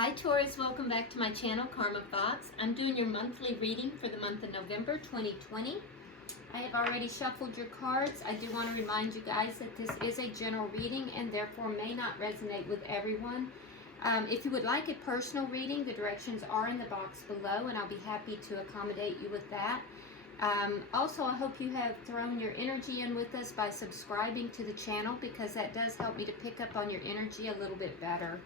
Hi Taurus, welcome back to my channel, Karma Fox. I'm doing your monthly reading for the month of November 2020. I have already shuffled your cards. I do want to remind you guys that this is a general reading and therefore may not resonate with everyone. If you would like a personal reading, the directions are in the box below and I'll be happy to accommodate you with that. Also, I hope you have thrown your energy in with us by subscribing to the channel because that does help me to pick up on your energy a little bit better.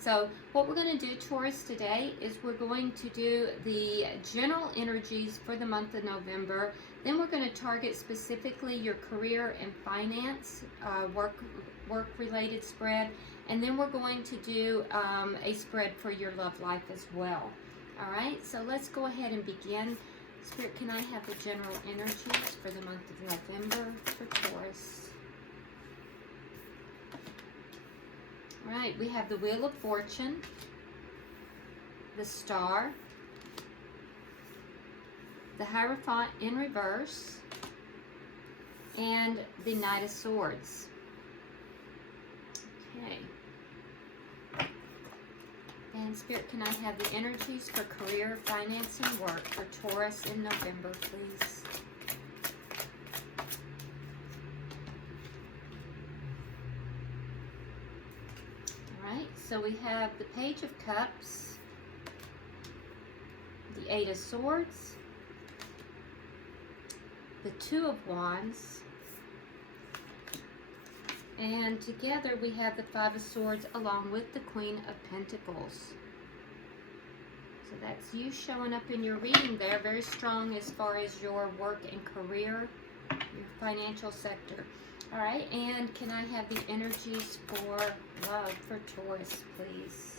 So what we're going to do, Taurus, today is we're going to do the general energies for the month of November. Then we're going to target specifically your career and finance, work-related spread. And then we're going to do a spread for your love life as well. All right, so let's go ahead and begin. Spirit, can I have the general energies for the month of November for Taurus? All right, we have the Wheel of Fortune, the Star, the Hierophant in reverse, and the Knight of Swords. Okay. And Spirit, can I have the energies for career, finance, and work for Taurus in November, please? So we have the Page of Cups, the Eight of Swords, the Two of Wands, and together we have the Five of Swords along with the Queen of Pentacles. So that's you showing up in your reading there, very strong as far as your work and career, your financial sector. All right, and can I have the energies for love for Taurus, please?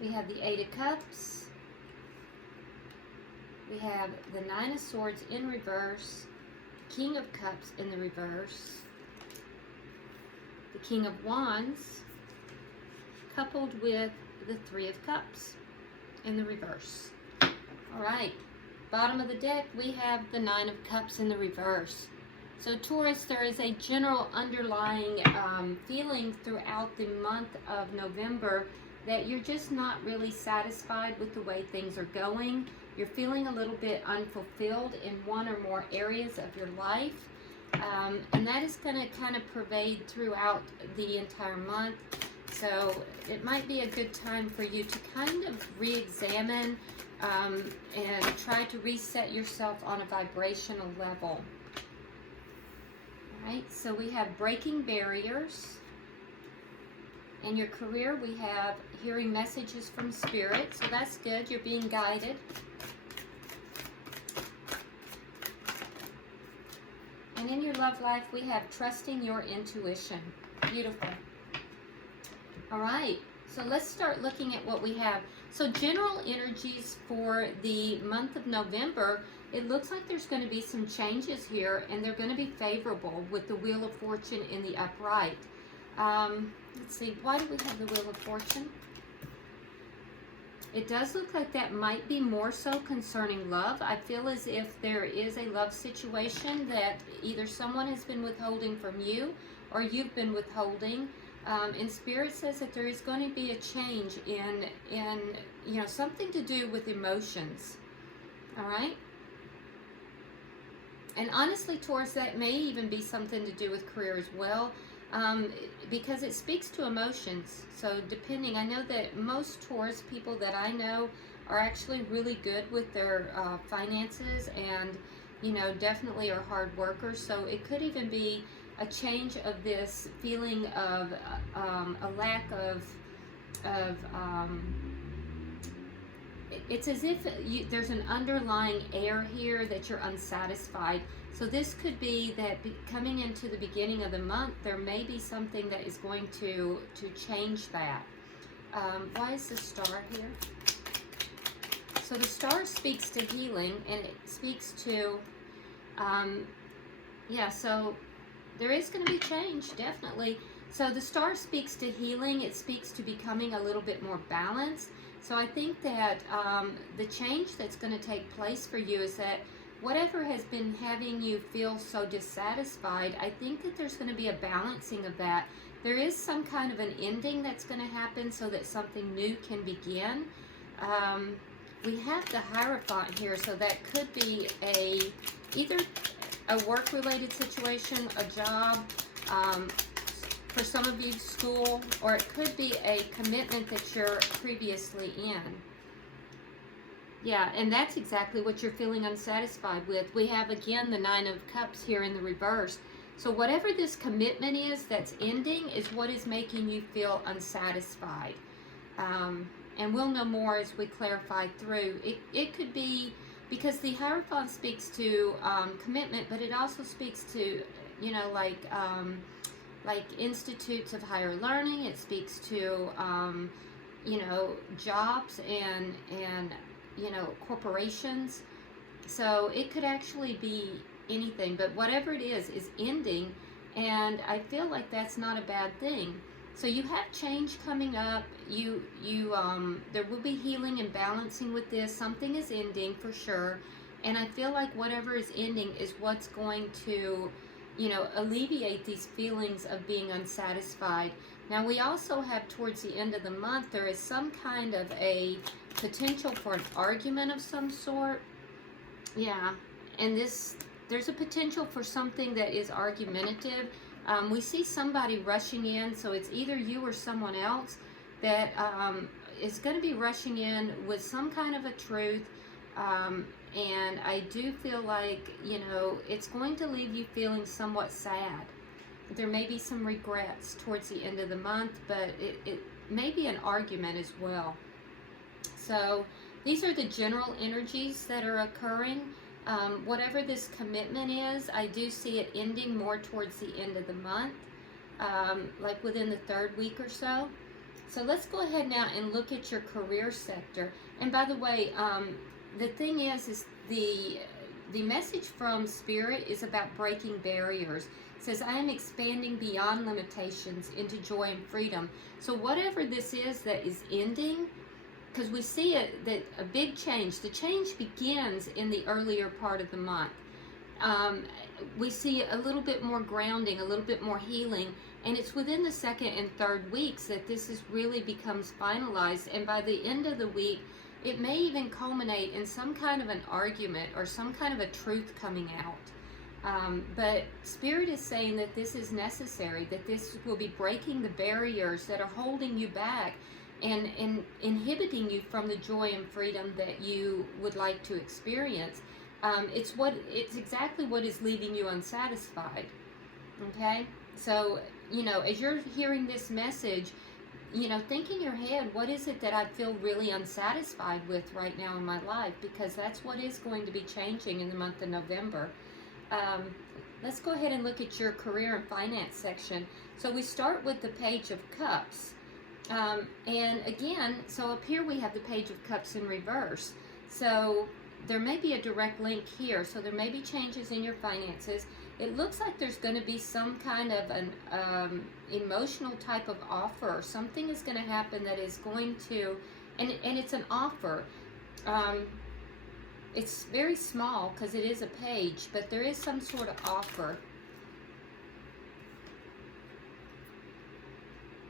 We have the Eight of Cups. We have the Nine of Swords in reverse, King of Cups in the reverse, the King of Wands, coupled with the Three of Cups in the reverse. All right. Bottom of the deck, we have the Nine of Cups in the reverse. So Taurus, there is a general underlying feeling throughout the month of November that you're just not really satisfied with the way things are going. You're feeling a little bit unfulfilled in one or more areas of your life. And that is going to kind of pervade throughout the entire month. So it might be a good time for you to kind of re-examine and try to reset yourself on a vibrational level. All right, so we have breaking barriers. In your career, we have hearing messages from Spirit, so that's good. You're being guided. And in your love life, we have trusting your intuition. Beautiful. All right, so let's start looking at what we have. So general energies for the month of November, it looks like there's going to be some changes here, and they're going to be favorable with the Wheel of Fortune in the upright. Let's see, why do we have the Wheel of Fortune? It does look like that might be more so concerning love. I feel as if there is a love situation that either someone has been withholding from you or you've been withholding. And Spirit says that there is going to be a change in you know, something to do with emotions. All right? And honestly, Taurus, that may even be something to do with career as well, because it speaks to emotions. So depending, I know that most Taurus people that I know are actually really good with their finances and, you know, definitely are hard workers. So it could even be a change of this feeling of a lack of it's as if there's an underlying air here that you're unsatisfied. So this could be that coming into the beginning of the month, there may be something that is going to change that. Why is the Star here? So the Star speaks to healing, and it speaks to, yeah, so there is going to be change, definitely. So the Star speaks to healing. It speaks to becoming a little bit more balanced. So I think that the change that's going to take place for you is that whatever has been having you feel so dissatisfied, I think that there's going to be a balancing of that. There is some kind of an ending that's going to happen so that something new can begin. We have the Hierophant here, so that could be either a work-related situation, a job, for some of you, school, or it could be a commitment that you're previously in. Yeah, and that's exactly what you're feeling unsatisfied with. We have, again, the Nine of Cups here in the reverse. So whatever this commitment is that's ending is what is making you feel unsatisfied. And we'll know more as we clarify through. It could be, because the Hierophant speaks to commitment, but it also speaks to, you know, like institutes of higher learning. It speaks to, you know, jobs and you know, corporations. So it could actually be anything, but whatever it is ending, and I feel like that's not a bad thing. So you have change coming up. There will be healing and balancing with this. Something is ending for sure, and I feel like whatever is ending is what's going to, you know, alleviate these feelings of being unsatisfied. Now we also have, towards the end of the month, there is some kind of a potential for an argument of some sort. Yeah, and there's a potential for something that is argumentative. We see somebody rushing in, so it's either you or someone else that is going to be rushing in with some kind of a truth. And I do feel like, you know, it's going to leave you feeling somewhat sad. There may be some regrets towards the end of the month, but it may be an argument as well. So these are the general energies that are occurring. Whatever this commitment is, I do see it ending more towards the end of the month, like within the 3rd week or so. So let's go ahead now and look at your career sector. And by the way, the thing is the message from Spirit is about breaking barriers. It says, I am expanding beyond limitations into joy and freedom. So whatever this is that is ending, because we see it, that a big change, the change begins in the earlier part of the month. We see a little bit more grounding, a little bit more healing, and it's within the 2nd and 3rd weeks that this really becomes finalized. And by the end of the week, it may even culminate in some kind of an argument or some kind of a truth coming out. But Spirit is saying that this is necessary, that this will be breaking the barriers that are holding you back and inhibiting you from the joy and freedom that you would like to experience. It's exactly what is leaving you unsatisfied. Okay? So, you know, as you're hearing this message, you know, think in your head, what is it that I feel really unsatisfied with right now in my life? Because that's what is going to be changing in the month of November. Let's go ahead and look at your career and finance section. So we start with the Page of Cups. And again, so up here we have the Page of Cups in reverse. So there may be a direct link here. So there may be changes in your finances. It looks like there's going to be some kind of an emotional type of offer. Something is going to happen that is going to, and it's an offer. It's very small because it is a page, but there is some sort of offer.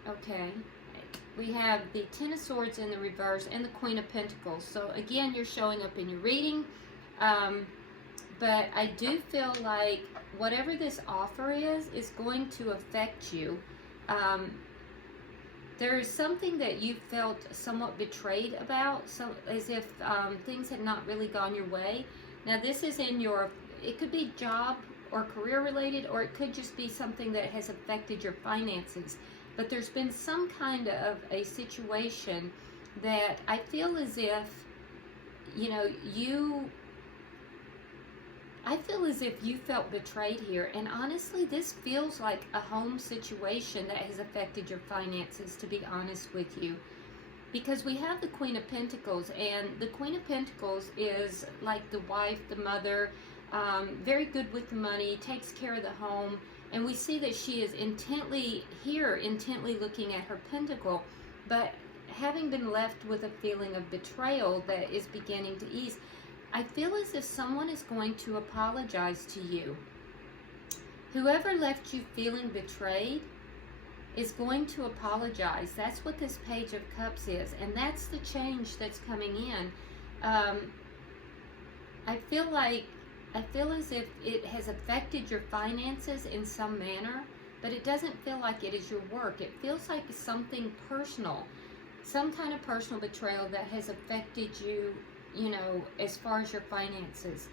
Okay. We have the Ten of Swords in the reverse and the Queen of Pentacles. So again, you're showing up in your reading. But I do feel like whatever this offer is going to affect you. There is something that you felt somewhat betrayed about, so as if things had not really gone your way. Now this is in your, it could be job or career related, or it could just be something that has affected your finances. But there's been some kind of a situation that I feel as if, you know, I feel as if you felt betrayed here. And honestly, this feels like a home situation that has affected your finances, to be honest with you. Because we have the Queen of Pentacles, and the Queen of Pentacles is like the wife, the mother, very good with the money, takes care of the home. And we see that she is intently looking at her pentacle, but having been left with a feeling of betrayal that is beginning to ease. I feel as if someone is going to apologize to you. Whoever left you feeling betrayed is going to apologize. That's what this Page of Cups is, and that's the change that's coming in. I feel as if it has affected your finances in some manner, but it doesn't feel like it is your work. It feels like something personal, some kind of personal betrayal that has affected you, you know, as far as your finances.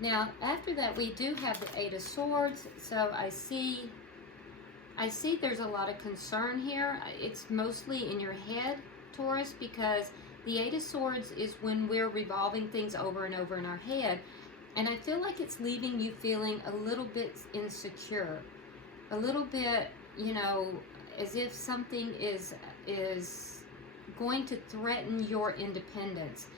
Now, after that, we do have the Eight of Swords. So I see there's a lot of concern here. It's mostly in your head, Taurus, because the Eight of Swords is when we're revolving things over and over in our head. And I feel like it's leaving you feeling a little bit insecure, a little bit, you know, as if something is going to threaten your independence.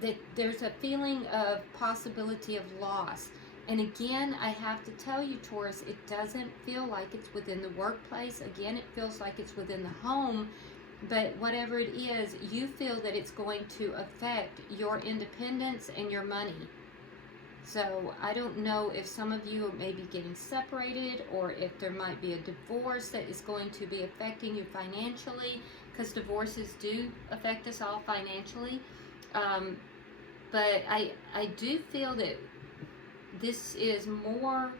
That there's a feeling of possibility of loss. And again, I have to tell you, Taurus, it doesn't feel like it's within the workplace. Again, it feels like it's within the home. But whatever it is, you feel that it's going to affect your independence and your money. So I don't know if some of you may be getting separated, or if there might be a divorce that is going to be affecting you financially, because divorces do affect us all financially. But I do feel that this is more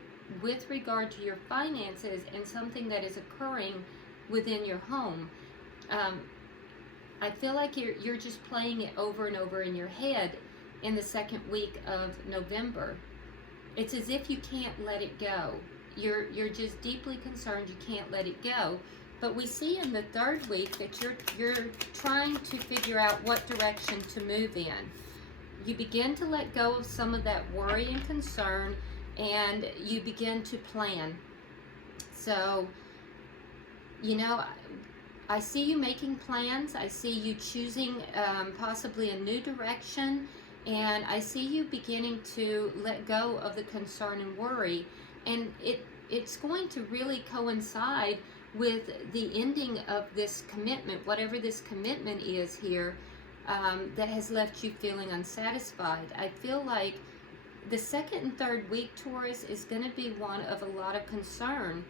with regard to your finances and something that is occurring within your home. I feel like you're just playing it over and over in your head in the second week of November. It's as if you can't let it go. You're just deeply concerned you can't let it go. But we see in the third week that you're trying to figure out what direction to move in. You begin to let go of some of that worry and concern, and you begin to plan. So, you know, I see you making plans. I see you choosing possibly a new direction, and I see you beginning to let go of the concern and worry. And it's going to really coincide with the ending of this commitment, whatever this commitment is here, that has left you feeling unsatisfied. I feel like the second and third week, Taurus, is going to be one of a lot of concern.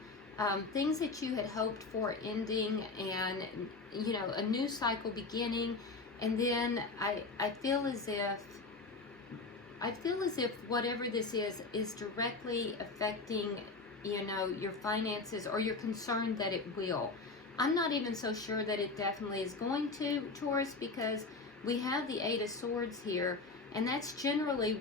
Things that you had hoped for ending, and, you know, a new cycle beginning. And then I feel as if whatever this is directly affecting, you know, your finances, or you're concerned that it will. I'm not even so sure that it definitely is going to, Taurus, because we have the Eight of Swords here, and that's generally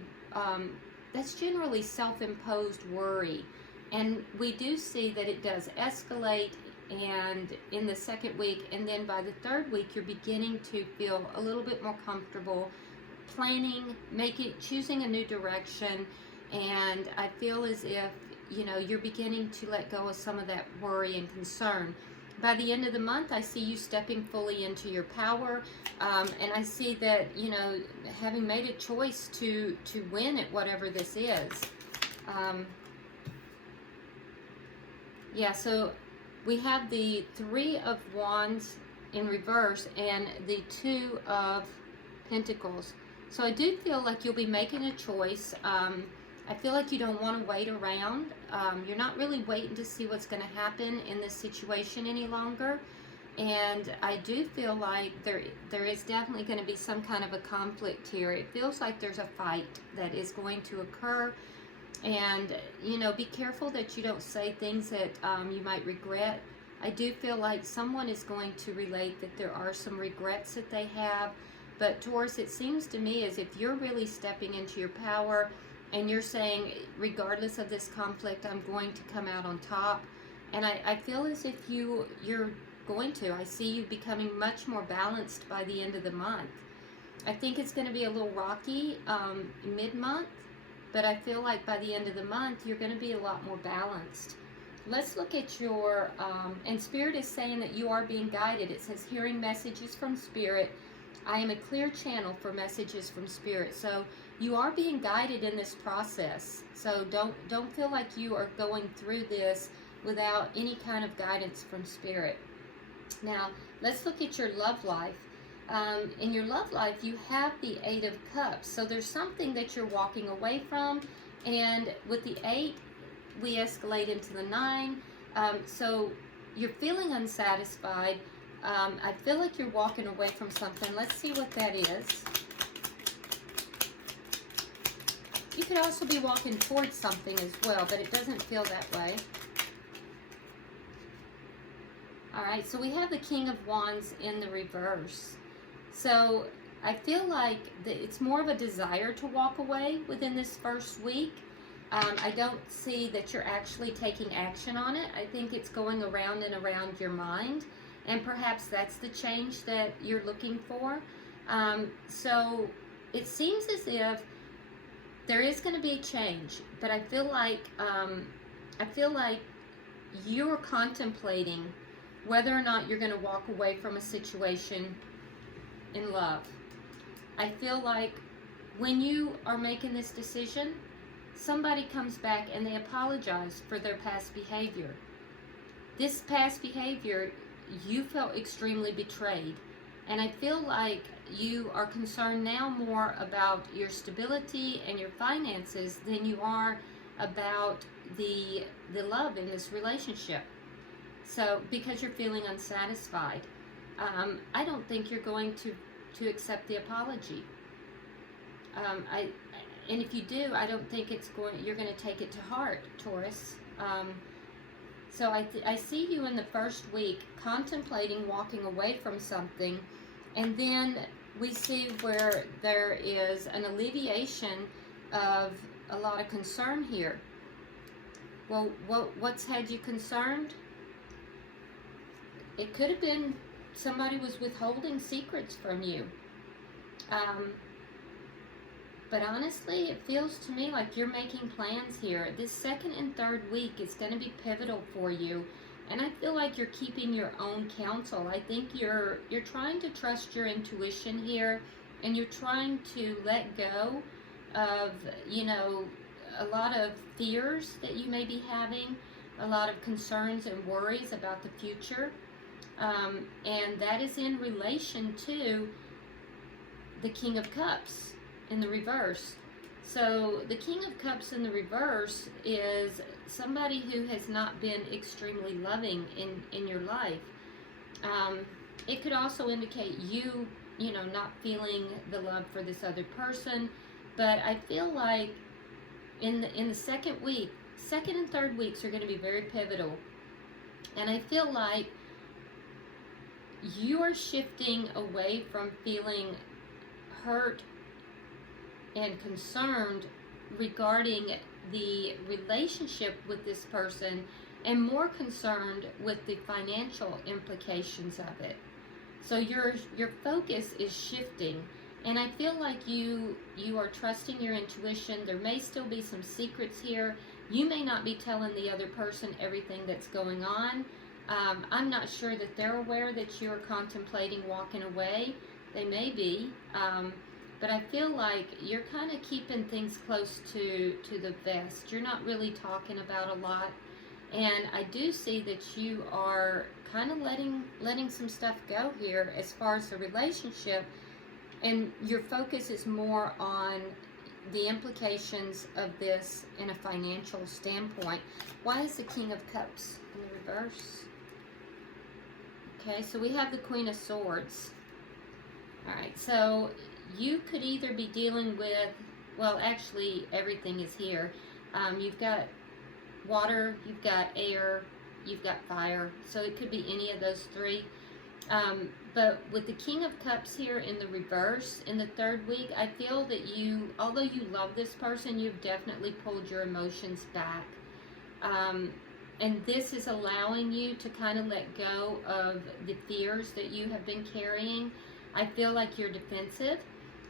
self-imposed worry. And we do see that it does escalate, and in the second week, and then by the third week, you're beginning to feel a little bit more comfortable planning, choosing a new direction. And I feel as if, you know, you're beginning to let go of some of that worry and concern. By the end of the month, I see you stepping fully into your power, and I see that, you know, having made a choice to win at whatever this is. Yeah, so we have the Three of Wands in reverse and the Two of Pentacles. So I do feel like you'll be making a choice. I feel like you don't want to wait around. You're not really waiting to see what's going to happen in this situation any longer. And I do feel like there is definitely going to be some kind of a conflict here. It feels like there's a fight that is going to occur. And, you know, be careful that you don't say things that you might regret. I do feel like someone is going to relate that there are some regrets that they have. But Taurus, it seems to me as if you're really stepping into your power, and you're saying, regardless of this conflict, I'm going to come out on top. And I feel as if you're going to. I see you becoming much more balanced by the end of the month. I think it's going to be a little rocky mid-month, but I feel like by the end of the month, you're going to be a lot more balanced. Let's look at your, and Spirit is saying that you are being guided. It says, hearing messages from Spirit. I am a clear channel for messages from Spirit. So you are being guided in this process. So don't feel like you are going through this without any kind of guidance from Spirit. Now, let's look at your love life. In your love life, you have the Eight of Cups. So there's something that you're walking away from. And with the 8, we escalate into the 9. So you're feeling unsatisfied. I feel like you're walking away from something. Let's see what that is. You could also be walking towards something as well, but it doesn't feel that way. All right, so we have the King of Wands in the reverse. So I feel like it's more of a desire to walk away within this first week. I don't see that you're actually taking action on it. I think it's going around and around your mind, and perhaps that's the change that you're looking for. So it seems as if there is going to be a change, but I feel like you're contemplating whether or not you're going to walk away from a situation in love. I feel like when you are making this decision, somebody comes back and they apologize for their past behavior. This past behavior, you felt extremely betrayed. And I feel like you are concerned now more about your stability and your finances than you are about the love in this relationship. So, because you're feeling unsatisfied, I don't think you're going to accept the apology. And if you do, I don't think you're going to take it to heart, Taurus. So I see you in the first week contemplating walking away from something, and then we see where there is an alleviation of a lot of concern here. Well, what's had you concerned? It could have been somebody was withholding secrets from you. But honestly, it feels to me like you're making plans here. This second and third week is going to be pivotal for you. And I feel like you're keeping your own counsel. I think you're trying to trust your intuition here, and you're trying to let go of, a lot of fears that you may be having, a lot of concerns and worries about the future. And that is in relation to the King of Cups in the reverse. So the King of Cups in the reverse is somebody who has not been extremely loving in your life. It could also indicate you not feeling the love for this other person. But I feel like in the second and third weeks are going to be very pivotal. And I feel like you are shifting away from feeling hurt and concerned regarding the relationship with this person, and more concerned with the financial implications of it. So your focus is shifting, and I feel like you are trusting your intuition. There may still be some secrets here. You may not be telling the other person everything that's going on. I'm not sure that they're aware that you're contemplating walking away. They may be. But I feel like you're kind of keeping things close to the vest. You're not really talking about a lot. And I do see that you are kind of letting some stuff go here as far as the relationship. And your focus is more on the implications of this in a financial standpoint. Why is the King of Cups in the reverse? Okay, so we have the Queen of Swords. All right, so you could either be dealing with, well, actually everything is here. You've got water, you've got air, you've got fire. So it could be any of those three. But with the King of Cups here in the reverse, in the third week, I feel that although you love this person, you've definitely pulled your emotions back. And this is allowing you to kind of let go of the fears that you have been carrying. I feel like you're defensive.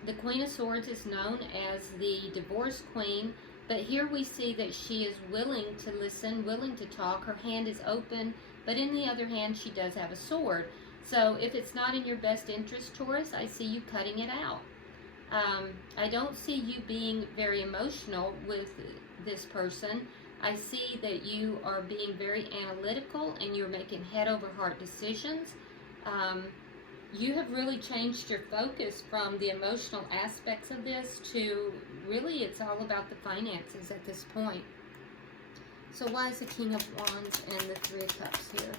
The Queen of Swords is known as the divorce queen, but here we see that she is willing to listen, willing to talk. Her hand is open, but in the other hand, she does have a sword. So if it's not in your best interest, Taurus, I see you cutting it out. I don't see you being very emotional with this person. I see that you are being very analytical and you're making head over heart decisions. you have really changed your focus from the emotional aspects of this to really it's all about the finances at this point. So why is the King of Wands and the Three of Cups here?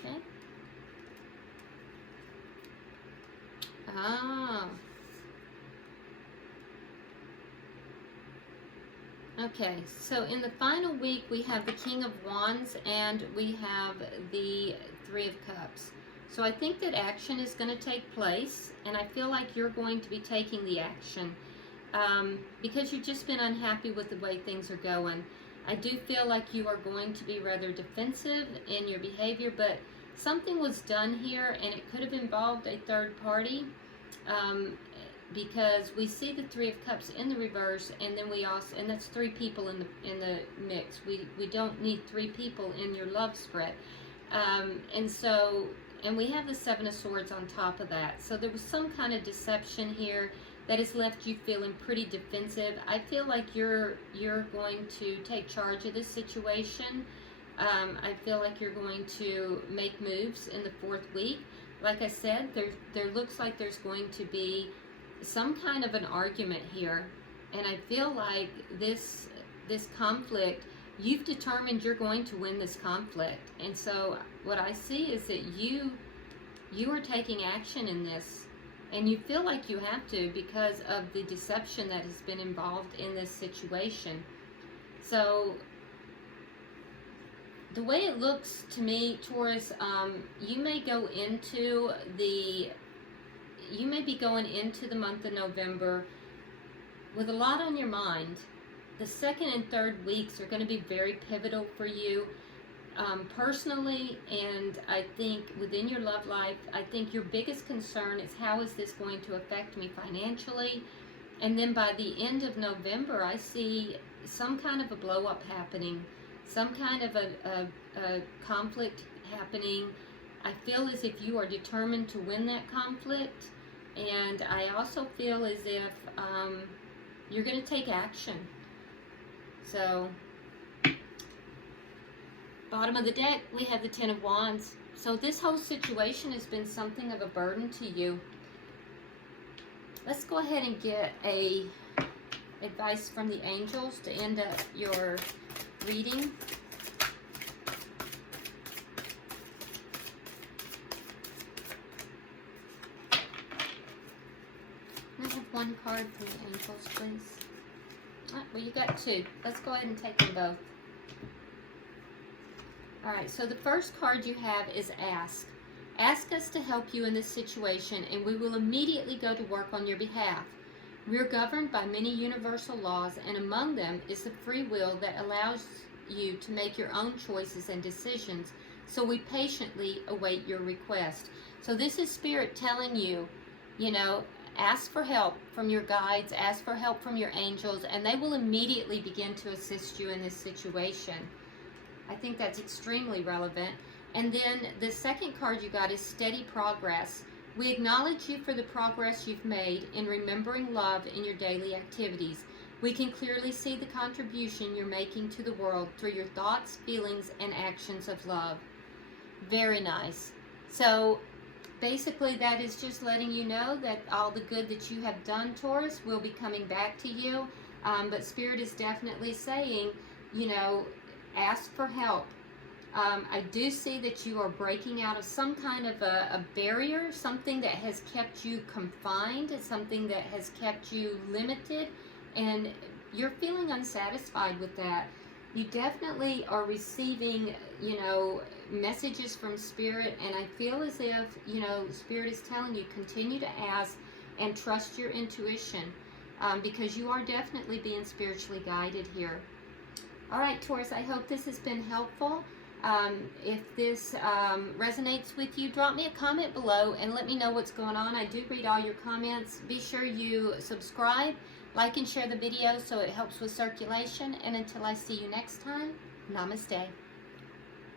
Okay. Ah. Okay, so in the final week, we have the King of Wands and we have the Three of Cups. So I think that action is going to take place, and I feel like you're going to be taking the action because you've just been unhappy with the way things are going. I do feel like you are going to be rather defensive in your behavior, but something was done here, and it could have involved a third party. Because we see the Three of Cups in the reverse, and then we also, and that's three people in the mix. We don't need three people in your love spread, and we have the Seven of Swords on top of that. So there was some kind of deception here that has left you feeling pretty defensive. I feel like you're going to take charge of this situation. I feel like you're going to make moves in the fourth week. Like I said, there looks like there's going to be some kind of an argument here, and I feel like this conflict, you've determined you're going to win this conflict. And so what I see is that you are taking action in this, and you feel like you have to because of the deception that has been involved in this situation. So the way it looks to me, Taurus, you may be going into the month of November with a lot on your mind. The second and third weeks are going to be very pivotal for you personally, and I think within your love life, I think your biggest concern is how is this going to affect me financially. And then by the end of November, I see some kind of a blow up happening, some kind of a conflict happening. I feel as if you are determined to win that conflict. And I also feel as if you're going to take action. So, bottom of the deck, we have the Ten of Wands. So this whole situation has been something of a burden to you. Let's go ahead and get advice from the angels to end up your reading. I have one card from the angels, please. Well, you got two. Let's go ahead and take them both. Alright, so the first card you have is Ask. Ask us to help you in this situation, and we will immediately go to work on your behalf. We are governed by many universal laws, and among them is the free will that allows you to make your own choices and decisions, so we patiently await your request. So this is Spirit telling you, ask for help from your guides, ask for help from your angels, and they will immediately begin to assist you in this situation. I think that's extremely relevant. And then the second card you got is Steady Progress. We acknowledge you for the progress you've made in remembering love in your daily activities. We can clearly see the contribution you're making to the world through your thoughts, feelings, and actions of love. Very nice. So basically, that is just letting you know that all the good that you have done, Taurus, will be coming back to you. But Spirit is definitely saying, ask for help. I do see that you are breaking out of some kind of a barrier, something that has kept you confined, something that has kept you limited, and you're feeling unsatisfied with that. You definitely are receiving, messages from Spirit, and I feel as if, Spirit is telling you, continue to ask and trust your intuition, because you are definitely being spiritually guided here. All right, Taurus, I hope this has been helpful. If this resonates with you, drop me a comment below and let me know what's going on. I do read all your comments. Be sure you subscribe, like, and share the video so it helps with circulation. And until I see you next time, namaste.